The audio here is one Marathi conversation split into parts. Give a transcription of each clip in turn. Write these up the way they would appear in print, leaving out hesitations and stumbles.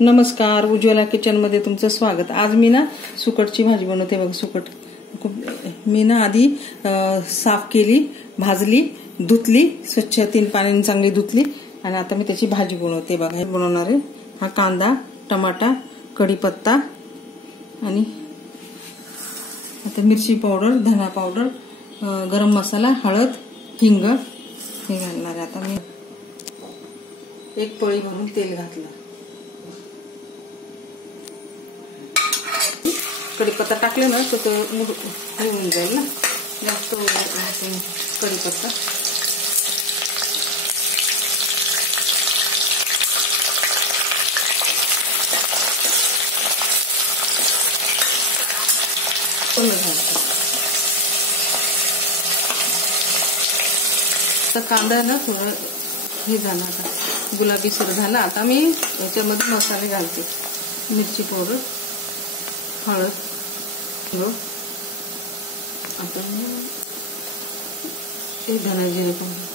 नमस्कार, उज्ज्वला किचन मध्ये तुमचं स्वागत। आज मी ना सुकटची भाजी बनवते बघा। सुकट मी ना आधी साफ केली, भाजली, धुतली, स्वच्छ 3 पाण्याने चांगली धुतली आणि आता मी त्याची भाजी बनवते बघा। हे बनवणार आहे हा कांदा, टमाटा, कढीपत्ता आणि आता मिरची पावडर, धना पावडर, गरम मसाला, हळद, हिंग हे घालणार आहे। आता मी 1 पळी भरून तेल घातलं। कढीपत्ता टाकले ना तर होऊन जाईल ना, जास्त कढीपत्ता। तर कांदा ना थोडं हे झाला, आता गुलाबी सर झाला। आता मी याच्यामध्ये मसाले घालते। मिरची पावडर, हळद, आता हे धना जिरे पावडर,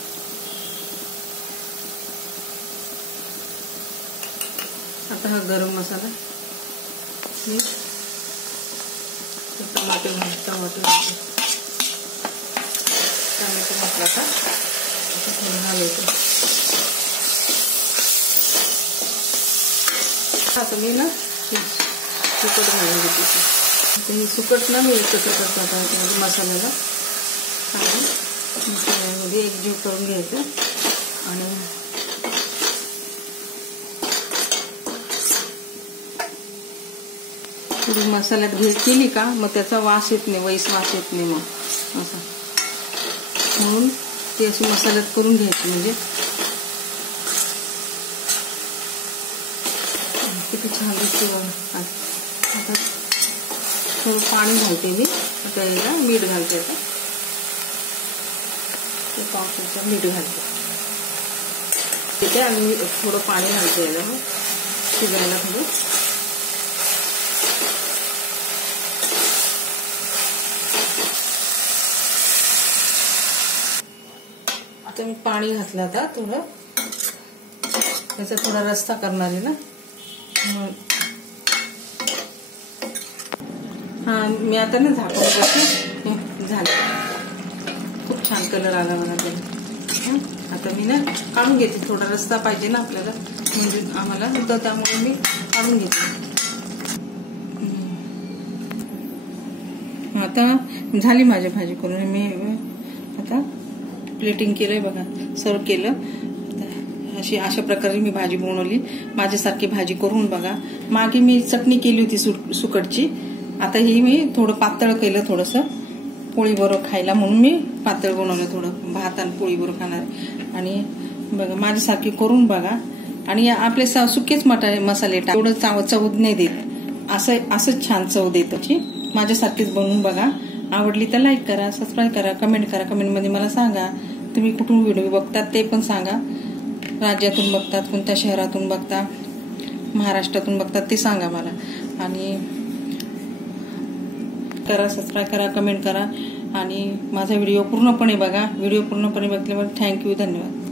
आता हा गरम मसाला, टमाटे म्हटला का थोडं घालायचं। आता मी ना सुकट घालून घेतली। ही सुकट ना मी एकत्र करतो आता याच्यामध्ये मसाल्याला आणि मसाल्यामध्ये एकजीव करून घ्यायचं आणि थोडी मसाल्यात भेळ केली का मग त्याचा वास येत नाही, वास येत नाही मग असं, म्हणून ती अशी मसाल्यात करून घ्यायची म्हणजे किती छान दिसते बघा। आता थोडं पाणी घालते मी, आता याला मीठ घालते। आता पावसाचं मीठ घालते तिथे आणि थोडं पाणी घालते याला मग शिजायला थोडं। आता मी पाणी घातलं, आता थोडं त्याचा थोडा रस्सा करणार आहे ना। हा मी आता ना झाकून टाकते, झालं। खूप छान कलर आला मला त्याला। आता मी ना काढून घेते, थोडा रस्सा पाहिजे ना आपल्याला, म्हणजे आम्हाला तर त्यामुळे मी काढून घेते। आता झाली माझी भाजी करून, मी आता प्लेटिंग केलंय बघा, सर्व केलं। अशा प्रकारे मी भाजी बनवली। माझ्यासारखी भाजी करून बघा। मागे मी चटणी केली होती सुकटची, आता ही मी थोडं पातळ केलं, थोडंसं पोळी बरोबर खायला म्हणून मी पातळ बनवलं, थोडं भात आणि पोळी बरोबर खाणार। आणि बघा माझ्यासारखी करून बघा। आणि आपले सुकेच मसाले टाक, एवढं चव नाही देत, असंच छान चव देताची। माझ्यासारखीच बनवून बघा। आवडली तर लाईक करा, सबस्क्राईब करा, कमेंट करा। कमेंटमध्ये मला सांगा तुम्ही कुठून व्हिडिओ बघतात ते पण सांगा। राज्यातून बघतात, कोणत्या शहरातून बघता, महाराष्ट्रातून बघतात ते सांगा मला। आणि करा, सबस्क्राईब करा, कमेंट करा आणि माझा व्हिडिओ पूर्णपणे बघा। व्हिडिओ पूर्णपणे बघल्यावर थँक्यू, धन्यवाद।